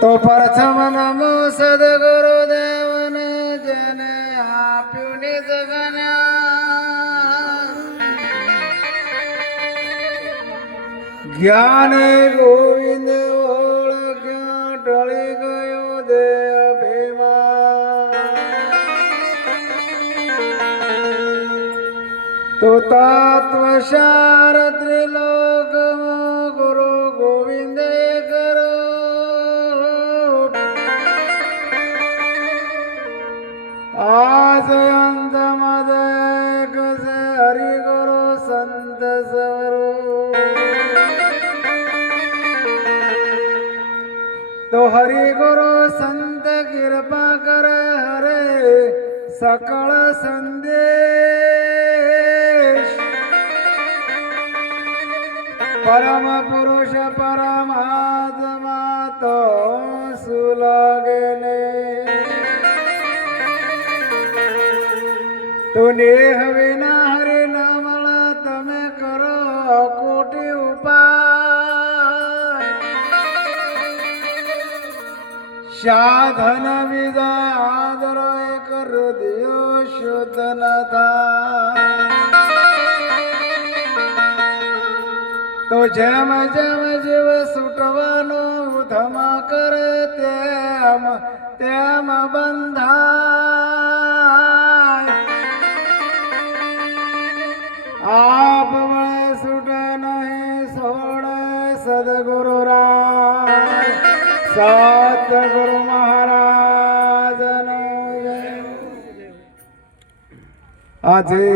તો પ્રથમ નમો સદગુરુદેવને જેને આપ્યું નિજ જ્ઞાન ગોવિંદ ઓળખ્યા ટળી ગયો દેહ તો તત્વસાર ત્રિલોકમાં ગુરુ ગોવિંદે કરો આજ અંત મદક સે હરિ ગુરુ સંત સવરો તો હરિ ગુરુ સંત કૃપા કરે હરે સકળ સંદેશ પરમ પુરુષ પરમાત્મા તો સુલગે ને તો નેહ વિના હરિ ન મળે તમે કરો કોટી ઉપાય સાધન વિદા આદર એક હૃદય શુદ્ધ ન થાય તો જેમ જેમ જીવ છૂટવાનો ઉધમ કરે તેમ તેમ બંધાય આપ વળે છૂટે નહીં છોડે સદગુરુ રાય સતગુરુ મહારાજ આજે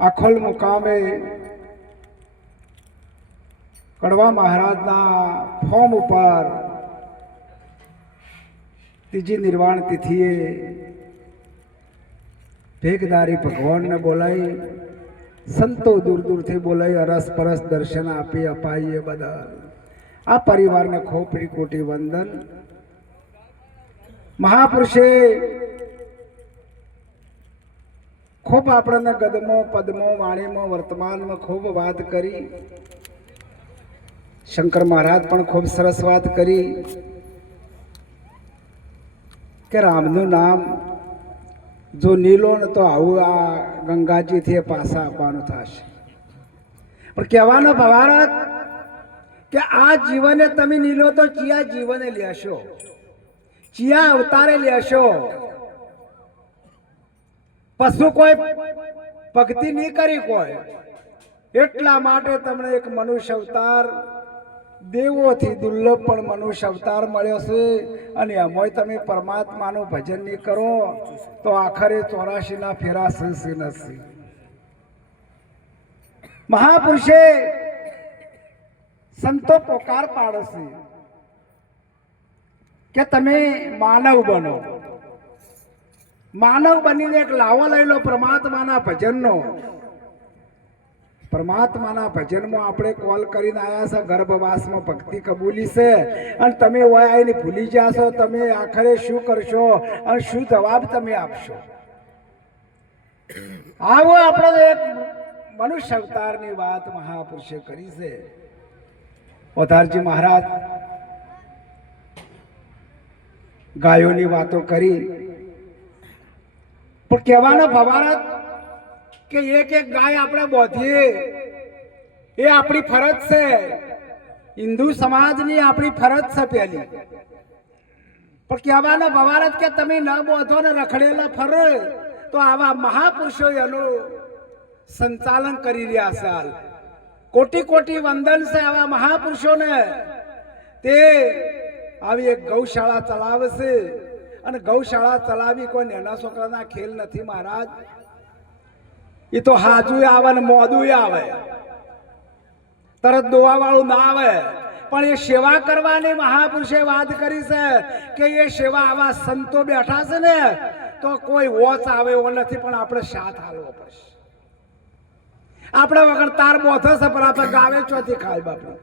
આખોલ મુકામે કડવા મહારાજના ફોર્મ ઉપર ત્રીજી નિર્વાણ તિથિએ ભેગદારી ભગવાનને બોલાવી સંતો દૂર દૂરથી બોલાવી અરસ પરસ દર્શન આપી અપાઈએ બધા આ પરિવારને ખોપરી કોટી વંદન મહાપુરુષે ખૂબ આપણને ગદમો પદમો વાણીમાં વર્તમાનમાં ખૂબ વાત કરી શંકર મહારાજ પણ ખૂબ સરસ વાત કરી કે રામનું નામ જો નીલો ને તો આવું આ ગંગાજીથી પાછા આપવાનું થશે પણ કહેવાનો ભાવાર્થ કે આ જીવને તમે નીલો તો ચિયા જીવને લેશો ચિયા અવતારે લેશો પશુ કોઈ ભક્તિ નહીં કરી કોઈ એટલા માટે તમને એક મનુષ્ય અવતાર દેવોથી દુર્લભ પણ મનુષ્ય અવતાર મળ્યો છે અને એમાં તમે પરમાત્માનું ભજન નહીં કરો તો આખરે 84 ફેરા સંસી નથી મહાપુરુષે સંતો પોકાર પાડશે કે તમે માનવ બનો માનવ બનીને એક લાવો લઈ લો પરમાત્માના ભજનનો પરમાત્માના ભજનમાં આપણે કોલ કરીને આવ્યા છે ગર્ભવાસમાં ભક્તિ કબૂલી છે અને તમે ઓય આવીને ભૂલી જાશો તમે આખરે શું કરશો અને શું જવાબ તમે આપશો આવો આપણે એક મનુષ્ય અવતારની વાત મહાપુરુષે કરી છે ઓધારજી મહારાજ ગાયોની વાતો કરી પણ કહેવાનો ભાવાર્થ કે એક એક ગાય આપણે બોધીએ એ આપણી ફરજ છે હિન્દુ સમાજની આપણી ફરજ છે પહેલી પણ કહેવાનો ભાવાર્થ કે તમે ન બોધો ને રખડેલા ફરે તો આવા મહાપુરુષો એનું સંચાલન કરી રહ્યા છે હાલ કોટી કોટી વંદન છે આવા મહાપુરુષોને તે આવી એક ગૌશાળા ચલાવે છે અને ગૌશાળા ચલાવી કોઈ નાના છોકરાના ખેલ નથી મહારાજ એ તો હાજુ આવે ને મોદું આવે તરત દોવા વાળું ના આવે પણ એ સેવા કરવાની મહાપુરુષે વાત કરી છે કે એ સેવા આવા સંતો બેઠા છે ને તો કોઈ વોચ આવે એવો નથી પણ આપણે સાથ હાલવો પડશે આપણે વગર તાર બોથો છે પણ આપણે ગાવે ચોથી ખાય બાપુ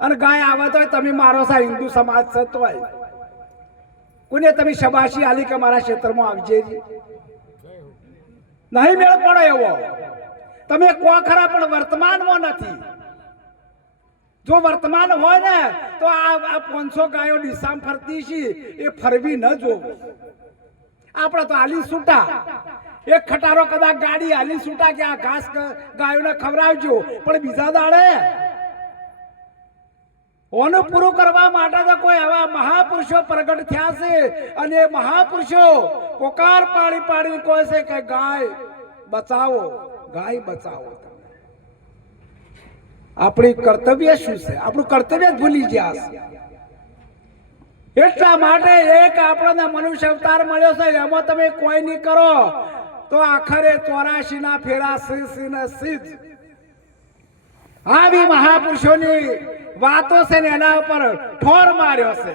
અને ગાય આવે તો તમે મારો સા હિન્દુ સમાજ છે તોય કોને તમે શબાશી આલી કે મારા ક્ષેત્રમાં આવજે નહીં મેળ પડે એવો તમે કો ખરા પણ વર્તમાનમાં નથી જો વર્તમાન હોય ને તો આ 500 ગાયો ડીસામાં ફરતી છે એ ફરવી ન જોવું. આપણે તો હાલી છૂટા એક ખટારો કદાચ ગાડી હાલી છૂટા કે આ ઘાસ ગાયોને ખવડાવજો, પણ બીજા દાડે ઓનું પૂરું કરવા માટે તો કોઈ આવા મહાપુરુષો પ્રગટ થયા છે અને એ મહાપુરુષો પોકાર પાડી પાડીને કહે છે કે ગાય બચાવો, ગાય બચાવો. આપણી કર્તવ્ય શું છે? આપણું કર્તવ્ય ભૂલી ગયા છે. એટલા માટે એક આપણને મનુષ્ય અવતાર મળ્યો છે, એમાં તમે કોઈ નહીં કરો તો આખરે 84 ના ફેરા સિદ્ધ. આવી મહાપુરુષોની વાતો છે ને એના ઉપર ઠોર માર્યો છે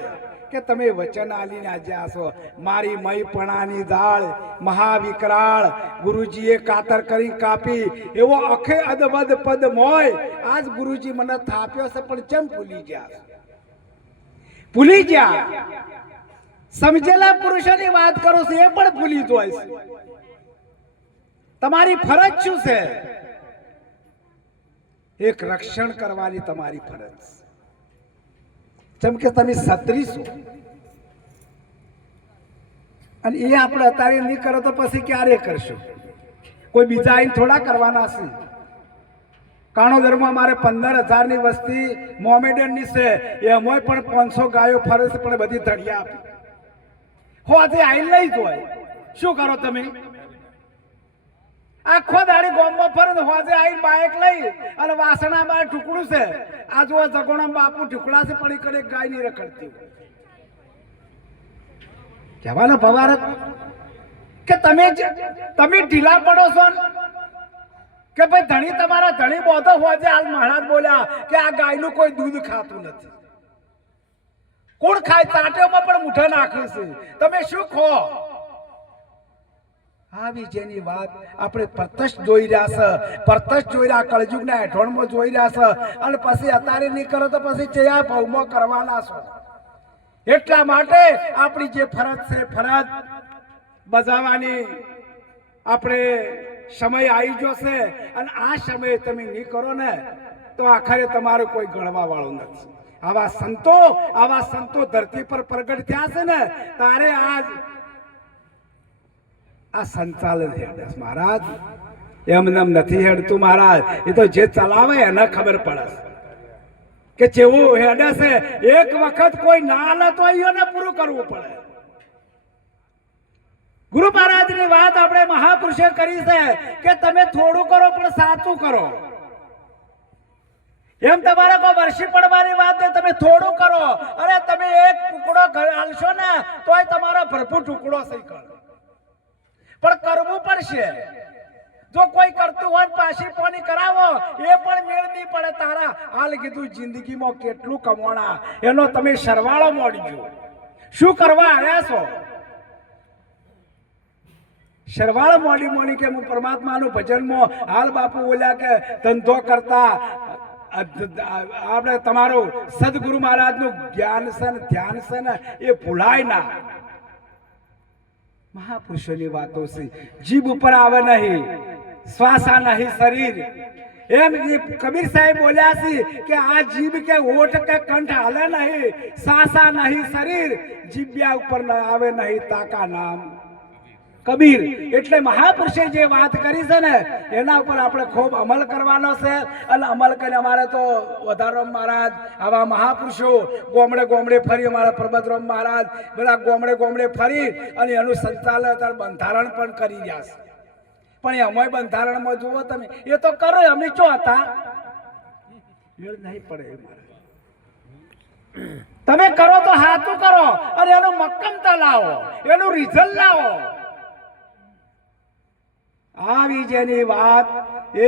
કે તમે વચન આલીને આજ્યા છો. મારી મયપણાની દાળ મહાવિકરાળ ગુરુજીએ કાતર કરી કાપી એવો અખે અદબદ પદ મોય આજ ગુરુજી મને થાપ્યો છે, પણ કેમ ભૂલી ગયા? ભૂલી ગયા. સમજેલા પુરુષોની વાત કરું છું એ પણ ભૂલી જાય છે. તમારી ફરજ શું છે? એક રક્ષણ કરવાની તમારી ફરજ. જેમ કે તમે ક્ષત્રિય છો અને એ આપણે અત્યારે નહીં કરો તો પછી ક્યારે કરશું? કોઈ બીજા આઈને થોડા કરવાના છે. કાણોદરમાં મારે 15,000 ની વસ્તી મોમેડનની છે, એમાં પણ 500 ગાયો ફરે છે, પણ બધી ધડિયા આપી હોવાથી આઈને લઈ જ હોય. શું કરો તમે? આખો દાડી ગોમમાં ફરે હોજે આવીને બાઇક લઈ અને વાસણા બાર ટુકડું છે. આ જો જગોણા બાપુ ટુકડા છે પડી કરે ગાય ની રખડતી. કહેવાનો ભવારત કે તમે ઢીલા પડો છો કે ભાઈ ધણી તમારા ધણી બોધો હોજે. હાલ મહારાજ બોલ્યા કે આ ગાયનું કોઈ દૂધ ખાતું નથી. કોણ ખાય? તાટેમાં પણ મુઠે નાખ્યું છે. તમે શું ખો? આવી જેની વાત આપણે પ્રત્યક્ષ જોઈ રહ્યા છે, પ્રત્યક્ષ જોઈ રહ્યા, કળયુગના હેઠળમાં જોઈ રહ્યા છે અને પછી અત્યારે નહીં કરો તો પછી ચયા ભાવમાં કરવાના છો. એટલા માટે આપણી જે ફરજ છે ફરજ બજાવવાની આપણે સમય આવી જશે અને આ સમયે તમે નહીં કરો ને તો આખરે તમારું કોઈ ગણવા વાળું નથી. આવા સંતો ધરતી પર પ્રગટ થયા છે ને તારે આજ આ સંચાલન હેડે મહારાજ. એમને નથી હેડતું મહારાજ. એ તો જે ચલાવે એને ખબર પડે કે જેવું હેડે છે. એક વખત કોઈ ના લે તો એને પૂરું કરવું પડે. ગુરુ મહારાજની વાત આપણે મહાપુરુષે કરી છે કે તમે થોડું કરો પણ સાચું કરો. એમ તમારે કોઈ વર્ષી પડવાની વાત નહીં, તમે થોડું કરો. અરે તમે એક ટુકડો હાલશો ને તોય તમારો ભરપૂર ટુકડો સહી કરો, પણ કરવું પડશે. જો કોઈ કરતું હોય પાછી પોની કરાવો એ પણ મેળ નહીં પડે. તારા હાલ કીધું જિંદગીમાં કેટલું કમાણા એનો તમે સરવાળો મોડજો. શું કરવા આવ્યા છો? સરવાળો મોડી કે હું પરમાત્માનું ભજનમાં હાલ બાપુ બોલ્યા કે ધંધો કરતા આપણે તમારું સદગુરુ મહારાજનું જ્ઞાન છે ને ધ્યાન છે ને એ ભૂલાય ના. મહાપુરુષોની વાતો છે. જીભ ઉપર આવે નહીં, શ્વાસા નહીં શરીર. એમ કબીર સાહેબ બોલ્યા છે કે આ જીભ કે હોઠ કે કંઠ હાલે નહીં, સાસા નહીં શરીર, જીભ્યા ઉપર આવે નહીં તાકા નામ કબીર. એટલે મહાપુરુષે જે વાત કરી છે ને એના ઉપર આપણે ખૂબ અમલ કરવાનો છે. અને અમલ કરીને અમારે તો વધારામ મહારાજ આવા મહાપુરુષો ગોમડે ફરી, અમારા પ્રબતરામ મહારાજ બધા ગોમડે ફરી અને એનું સંચાલન અત્યારે બંધારણ પણ કરી રહ્યા છે. પણ એ અમે બંધારણમાં જુઓ તમે એ તો કરો, અમે ચો હતા મેળ નહીં પડે. તમે કરો તો હાથું કરો અને એનું મક્કમતા લાવો, એનું રિઝલ્ટ લાવો. આવી જેની વાત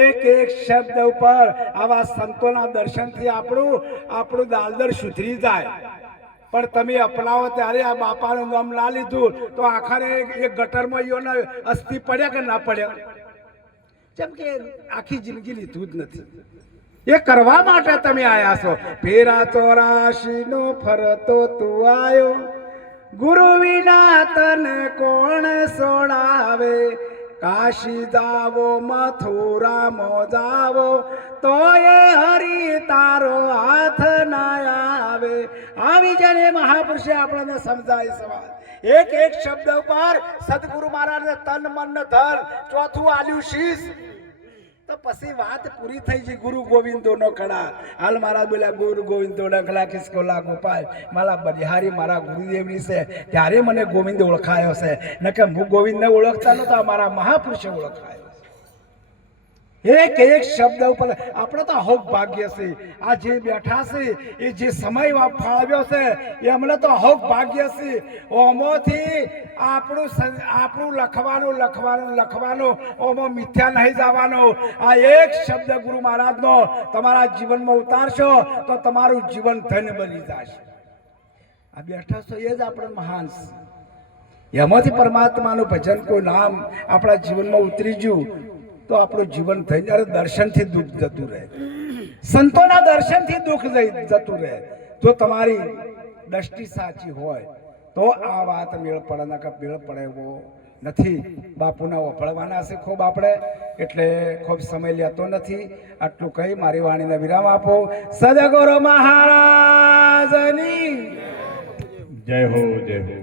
એક એક શબ્દ ઉપર આવા સંતોના દર્શનથી આપણું દાલદર સુધરી જાય. પણ તમે અપનાવો ત્યારે આ બાપાનું નામ ના લીધું તો આખરે એક ગટરમાં ઈઓને અસ્થિ પડ્યા કે ના પડ્યા? જેમ કે આખી જિંદગી લીધું જ નથી. એ કરવા માટે તમે આયા છો. ફેરા 84 નો ફરતો તું આયો, ગુરુ વિના તને કોણ સોડાવે. કાશી જાવો મથુરામાં જાવો તો એ હરી તારો હાથ ના આવે. આવી જને મહાપુરુષે આપણને સમજાય સવાલ. એક એક શબ્દ ઉપર સદગુરુ મહારાજે તન મન ધન ચોથું આલ્યું શીશ. તો પછી વાત પૂરી થઈ ગઈ. ગુરુ ગોવિંદો નો ખડા. હાલ મહારાજ બોલ્યા ગુરુ ગોવિંદો નખલા કિસકો લાગુ પાય. મારા બલિહારી મારા ગુરુદેવની છે ત્યારે મને ગોવિંદ ઓળખાયો છે. નકે હું ગોવિંદને ઓળખતા નહોતા, મારા મહાપુરુષે ઓળખાયો. એક એક શબ્દ ઉપર આપણે તો અહોક ભાગ્ય છે. આ જે બેઠા છે એ જે સમય ફાળવ્યો છે એ અમને તો અહોક ભાગ્ય છે. ઓમોથી આપણું લખવાનું ઓમો મિથ્યા નહીં જવાનો. આ એક શબ્દ ગુરુ મહારાજનો તમારા જીવનમાં ઉતારશો તો તમારું જીવન ધન્ય બની જશે. આ બેઠા છો એ જ આપણે મહાન છે. એમાંથી પરમાત્માનું ભજન કોઈ નામ આપણા જીવનમાં ઉતરી ગયું તો આપણું જીવન થઈ જાય. દર્શનથી દુઃખ જતું રહે, સંતોના દર્શનથી દુઃખ જતું રહે. જો તમારી દ્રષ્ટિ સાચી હોય તો આ વાત મેળ પડે. ના મેળ પડે એવો નથી. બાપુના વફળવાના છે ખૂબ આપણે, એટલે ખૂબ સમય લેતો નથી. આટલું કહી મારી વાણીને વિરામ આપો. સદગુરુ મહારાજની જય હો, જય હો.